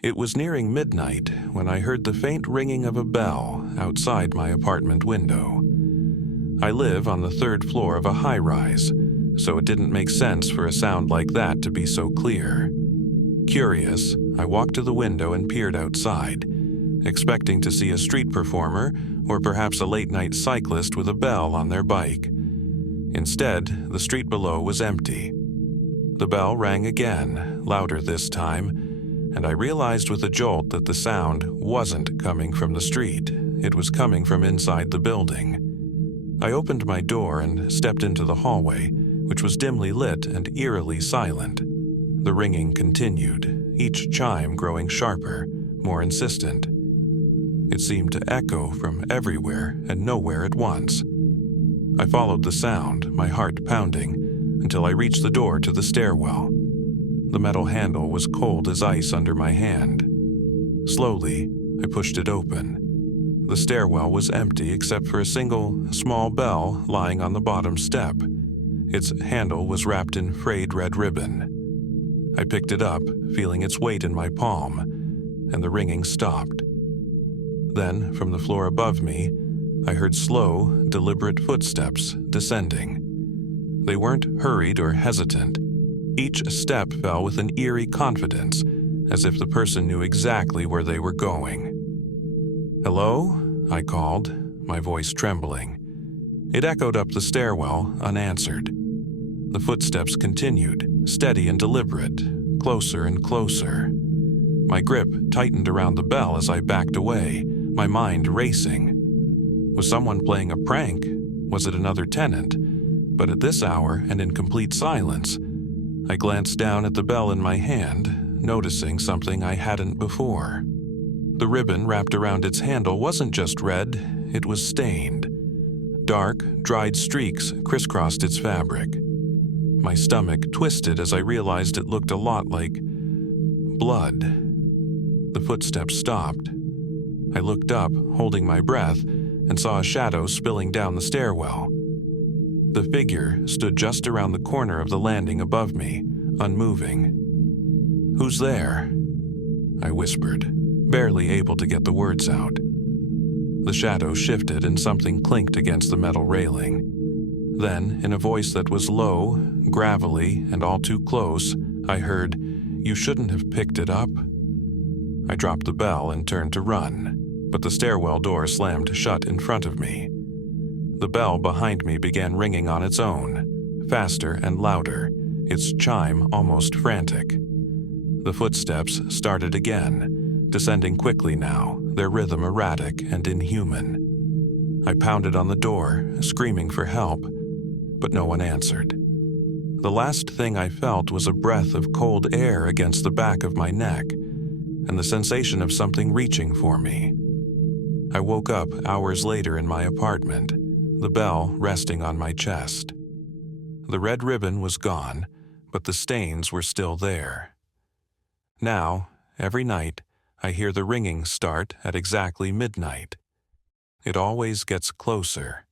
It was nearing midnight when I heard the faint ringing of a bell outside my apartment window. I live on the third floor of a high-rise, so it didn't make sense for a sound like that to be so clear. Curious, I walked to the window and peered outside, expecting to see a street performer or perhaps a late-night cyclist with a bell on their bike. Instead, the street below was empty. The bell rang again, louder this time, and I realized with a jolt that the sound wasn't coming from the street. It was coming from inside the building. I opened my door and stepped into the hallway, which was dimly lit and eerily silent. The ringing continued, each chime growing sharper, more insistent. It seemed to echo from everywhere and nowhere at once. I followed the sound, my heart pounding, until I reached the door to the stairwell. The metal handle was cold as ice under my hand. Slowly, I pushed it open. The stairwell was empty except for a single, small bell lying on the bottom step. Its handle was wrapped in frayed red ribbon. I picked it up, feeling its weight in my palm, and the ringing stopped. Then, from the floor above me, I heard slow, deliberate footsteps descending. They weren't hurried or hesitant. Each step fell with an eerie confidence, as if the person knew exactly where they were going. "Hello?" I called, my voice trembling. It echoed up the stairwell, unanswered. The footsteps continued, steady and deliberate, closer and closer. My grip tightened around the bell as I backed away, my mind racing. Was someone playing a prank? Was it another tenant? But at this hour and in complete silence, I glanced down at the bell in my hand, noticing something I hadn't before. The ribbon wrapped around its handle wasn't just red, it was stained. Dark, dried streaks crisscrossed its fabric. My stomach twisted as I realized it looked a lot like blood. The footsteps stopped. I looked up, holding my breath, and saw a shadow spilling down the stairwell. The figure stood just around the corner of the landing above me, unmoving. "Who's there?" I whispered, barely able to get the words out. The shadow shifted and something clinked against the metal railing. Then, in a voice that was low, gravelly, and all too close, I heard, "You shouldn't have picked it up." I dropped the bell and turned to run, but the stairwell door slammed shut in front of me. The bell behind me began ringing on its own, faster and louder, its chime almost frantic. The footsteps started again, descending quickly now, their rhythm erratic and inhuman. I pounded on the door, screaming for help, but no one answered. The last thing I felt was a breath of cold air against the back of my neck, and the sensation of something reaching for me. I woke up hours later in my apartment, the bell resting on my chest. The red ribbon was gone, but the stains were still there. Now, every night, I hear the ringing start at exactly midnight. It always gets closer.